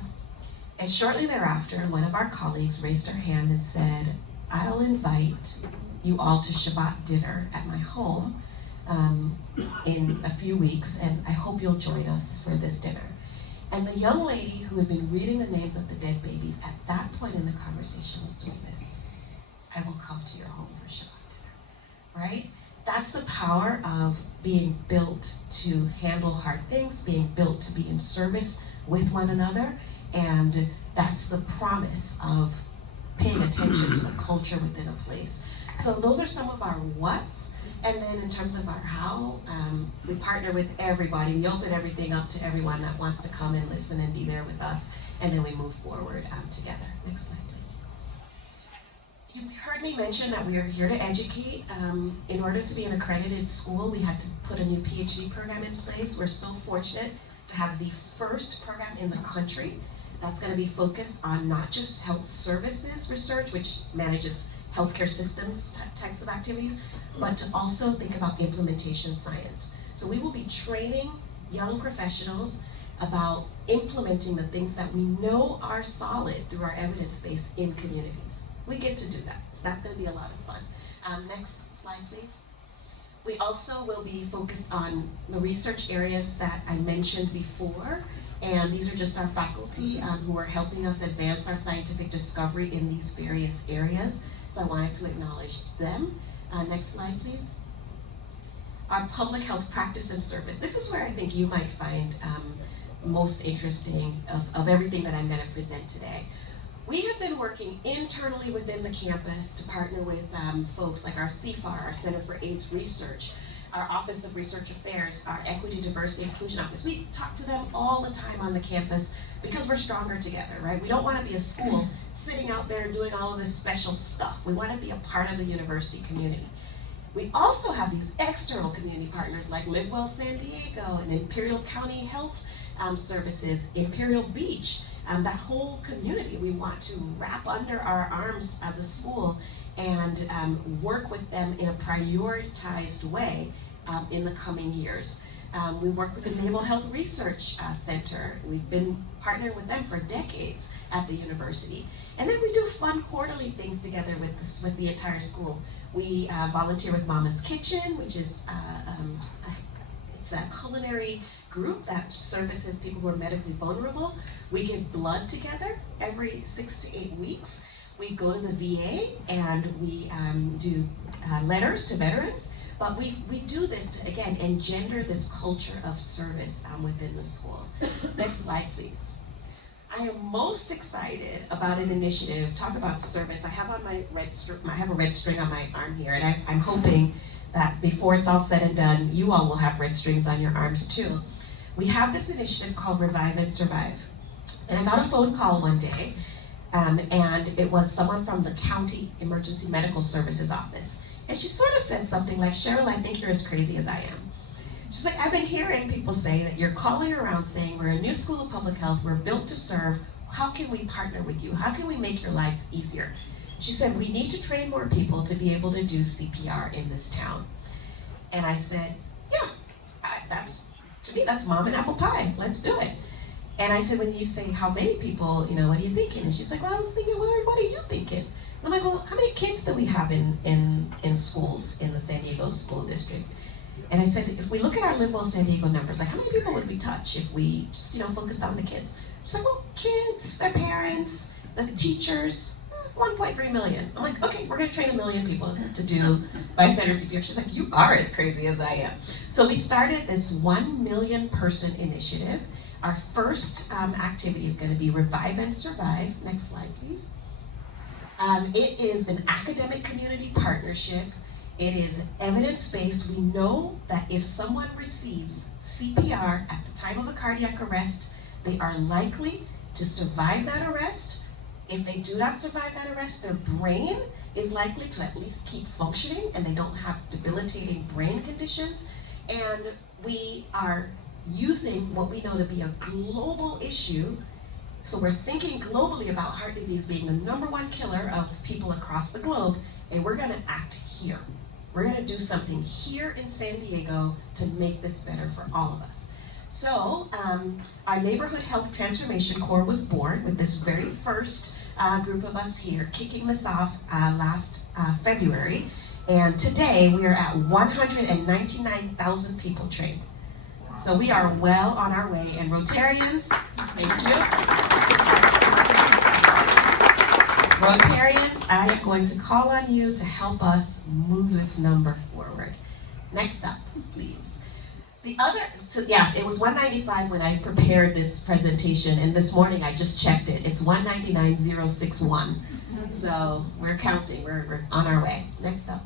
And shortly thereafter, one of our colleagues raised her hand and said, I'll invite you all to Shabbat dinner at my home in a few weeks, and I hope you'll join us for this dinner. And the young lady who had been reading the names of the dead babies at that point in the conversation was doing this. I will come to your home for Shabbat dinner, right? That's the power of being built to handle hard things, being built to be in service with one another, and that's the promise of paying attention to the culture within a place. So those are some of our what's, and then in terms of our how, we partner with everybody. We open everything up to everyone that wants to come and listen and be there with us, and then we move forward together. Next slide, please. You heard me mention that we are here to educate. In order to be an accredited school, we had to put a new PhD program in place. We're so fortunate to have the first program in the country that's going to be focused on not just health services research, which manages healthcare systems types of activities, but to also think about implementation science. So we will be training young professionals about implementing the things that we know are solid through our evidence base in communities. We get to do that, so that's going to be a lot of fun. Next slide, please. We also will be focused on the research areas that I mentioned before, and these are just our faculty who are helping us advance our scientific discovery in these various areas. So I wanted to acknowledge them. Next slide, please. Our public health practice and service. This is where I think you might find most interesting of everything that I'm going to present today. We have been working internally within the campus to partner with folks like our CFAR, our Center for AIDS Research, our Office of Research Affairs, our Equity, Diversity, Inclusion Office. We talk to them all the time on the campus because we're stronger together, right? We don't want to be a school sitting out there doing all of this special stuff. We want to be a part of the university community. We also have these external community partners like Live Well San Diego and Imperial County Health services, Imperial Beach, that whole community we want to wrap under our arms as a school and work with them in a prioritized way in the coming years. We work with the Naval Health Research Center. We've been partnering with them for decades at the university. And then we do fun quarterly things together with the entire school. We volunteer with Mama's Kitchen, which is it's a culinary group that services people who are medically vulnerable. We give blood together every 6 to 8 weeks. We go to the VA and we do letters to veterans. But we do this to, again, engender this culture of service within the school. Next slide, please. I am most excited about an initiative, talk about service. I have on my I have a red string on my arm here, and I'm hoping that before it's all said and done, you all will have red strings on your arms too. We have this initiative called Revive and Survive. And I got a phone call one day, and it was someone from the County Emergency Medical Services Office. And she sort of said something like, Cheryl, I think you're as crazy as I am. She's like, I've been hearing people say that you're calling around saying we're a new school of public health, we're built to serve, how can we partner with you? How can we make your lives easier? She said, we need to train more people to be able to do CPR in this town. And I said, yeah, to me, that's mom and apple pie, let's do it. And I said, when you say how many people, what are you thinking? And she's like, well, I was thinking, well, what are you thinking? And I'm like, well, how many kids do we have in schools in the San Diego School District? And I said, if we look at our Live Well San Diego numbers, like how many people would we touch if we just, focused on the kids? She's like, well, kids, their parents, the teachers, 1.3 million. I'm like, okay, we're gonna train 1 million people to do bystander CPR. She's like, you are as crazy as I am. So we started this 1 million person initiative. Our first activity is gonna be Revive and Survive. Next slide, please. It is an academic community partnership. It is evidence-based. We know that if someone receives CPR at the time of a cardiac arrest, they are likely to survive that arrest. If they do not survive that arrest, their brain is likely to at least keep functioning and they don't have debilitating brain conditions. And we are using what we know to be a global issue. So we're thinking globally about heart disease being the #1 killer of people across the globe, and we're gonna act here. We're gonna do something here in San Diego to make this better for all of us. So our Neighborhood Health Transformation Corps was born with this very first group of us here, kicking this off last February. And today we are at 199,000 people trained. So we are well on our way. And Rotarians, thank you. Rotarians, I am going to call on you to help us move this number forward. Next up, please. It was 195 when I prepared this presentation, and this morning I just checked it. It's 199,061. So we're counting, we're on our way. Next up.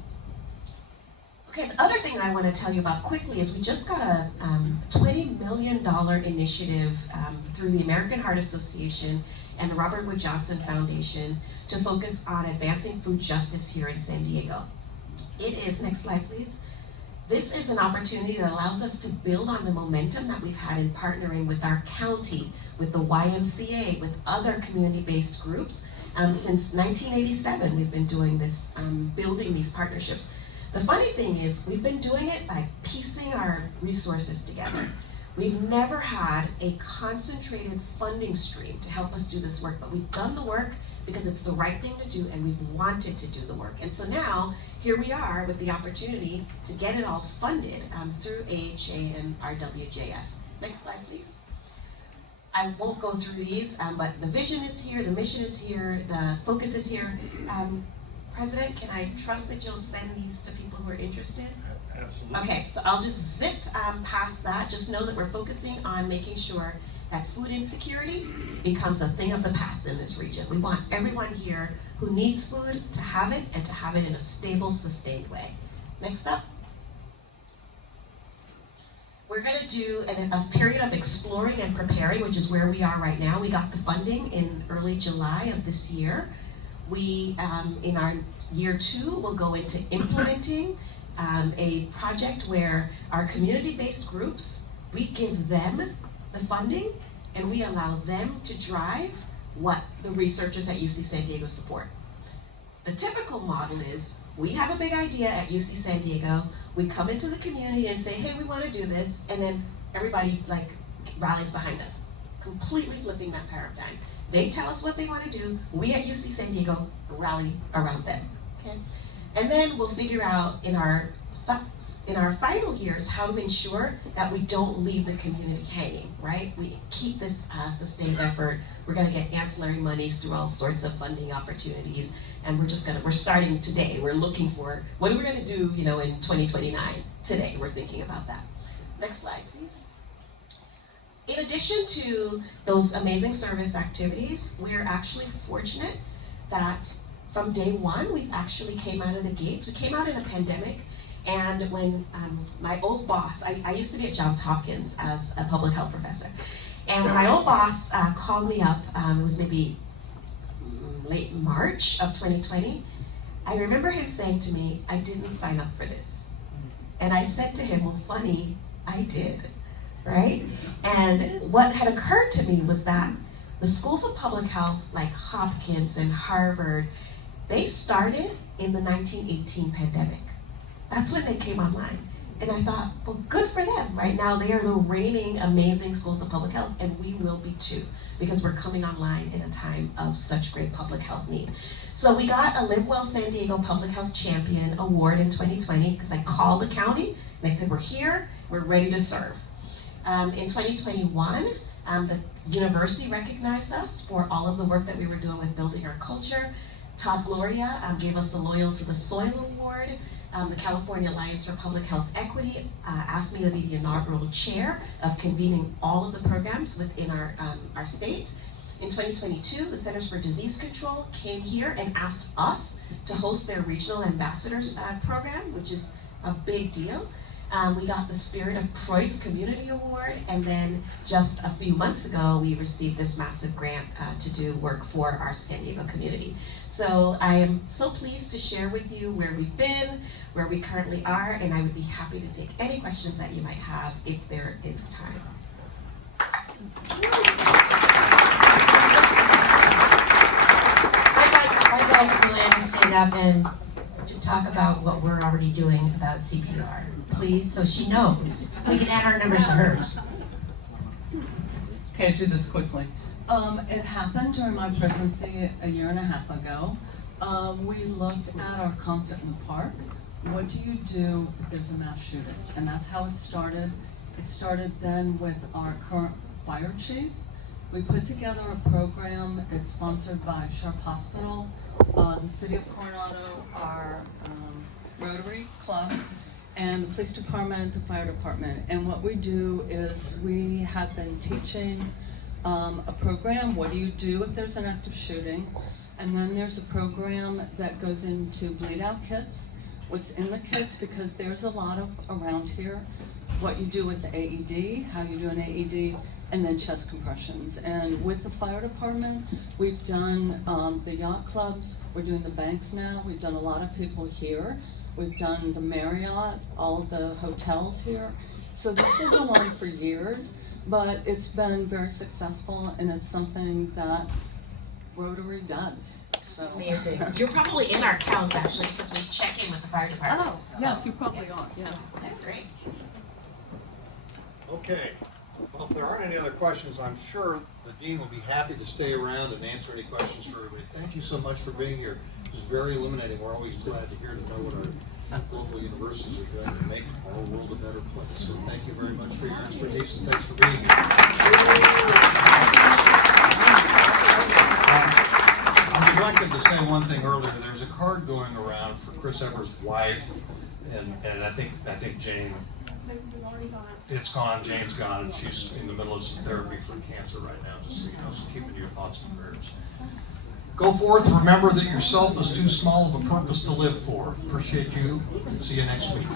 Okay, the other thing I want to tell you about quickly is we just got a $20 million initiative through the American Heart Association and the Robert Wood Johnson Foundation to focus on advancing food justice here in San Diego. It is, next slide please. This is an opportunity that allows us to build on the momentum that we've had in partnering with our county, with the YMCA, with other community-based groups. Since 1987, we've been doing this, building these partnerships. The funny thing is, we've been doing it by piecing our resources together. We've never had a concentrated funding stream to help us do this work, but we've done the work because it's the right thing to do and we've wanted to do the work. And so now, here we are with the opportunity to get it all funded through AHA and RWJF. Next slide, please. I won't go through these, but the vision is here, the mission is here, the focus is here. President, can I trust that you'll send these to people who are interested? Absolutely. Okay, so I'll just zip past that. Just know that we're focusing on making sure that food insecurity becomes a thing of the past in this region. We want everyone here who needs food to have it and to have it in a stable, sustained way. Next up. We're going to do a period of exploring and preparing, which is where we are right now. We got the funding in early July of this year. We, in our year 2, will go into implementing a project where our community-based groups, we give them the funding, and we allow them to drive what the researchers at UC San Diego support. The typical model is, we have a big idea at UC San Diego, we come into the community and say, hey, we want to do this, and then everybody like rallies behind us, completely flipping that paradigm. They tell us what they want to do, we at UC San Diego rally around them, okay? And then we'll figure out in our final years how to ensure that we don't leave the community hanging, right? We keep this sustained effort. We're gonna get ancillary monies through all sorts of funding opportunities, and we're starting today. We're looking for, what are we gonna do, in 2029? Today, we're thinking about that. Next slide, please. In addition to those amazing service activities, we're actually fortunate that from day one, we've actually came out of the gates. We came out in a pandemic, and when my old boss, I used to be at Johns Hopkins as a public health professor, and when my old boss called me up, it was maybe late March of 2020, I remember him saying to me, I didn't sign up for this. And I said to him, well, funny, I did, right? And what had occurred to me was that the schools of public health, like Hopkins and Harvard, they started in the 1918 pandemic. That's when they came online. And I thought, well, good for them. Right now, they are the reigning amazing schools of public health, and we will be too, because we're coming online in a time of such great public health need. So we got a Live Well San Diego Public Health Champion Award in 2020, because I called the county, and I said, we're here, we're ready to serve. In 2021, the university recognized us for all of the work that we were doing with building our culture. Todd Gloria gave us the Loyal to the Soil Award. The California Alliance for Public Health Equity asked me to be the inaugural chair of convening all of the programs within our state. In 2022, the Centers for Disease Control came here and asked us to host their Regional Ambassadors program, which is a big deal. We got the Spirit of Preuss Community Award, and then just a few months ago, we received this massive grant to do work for our San Diego community. So I am so pleased to share with you where we've been, where we currently are, and I would be happy to take any questions that you might have if there is time. I'd like LuAnn to stand up and to talk about what we're already doing about CPR, please, so she knows. We can add our numbers to hers. Okay, I'll do this quickly. It happened during my presidency a year and a half ago. We looked at our concert in the park. What do you do if there's a mass shooting? And that's how it started. It started then with our current fire chief. We put together a program. It's sponsored by Sharp Hospital, the City of Coronado, our Rotary Club, and the police department, the fire department. And what we do is we have been teaching a program, what do you do if there's an active shooting? And then there's a program that goes into bleed out kits, what's in the kits, because there's a lot of around here, what you do with the AED, how you do an AED, and then chest compressions. And with the fire department, we've done the yacht clubs, we're doing the banks now, we've done a lot of people here, we've done the Marriott, all of the hotels here. So this will go on for years, but it's been very successful, and it's something that Rotary does. So. Amazing. You're probably in our count actually, because we check in with the fire department. Oh, yes, you probably are, yeah. That's great. Okay, well, if there aren't any other questions, I'm sure the dean will be happy to stay around and answer any questions for everybody. Thank you so much for being here. It was very illuminating. We're always glad to hear to know what our local universities are doing to make our world a better place. So thank you very much for your expertise, and thanks for being here. I neglected to say one thing earlier. There's a card going around for Chris Everett's wife, and I think Jane. It's gone. Jane's gone, and she's in the middle of some therapy for cancer right now. Just so you know, so keep it in your thoughts and prayers. Go forth. Remember that yourself is too small of a purpose to live for. Appreciate you. See you next week.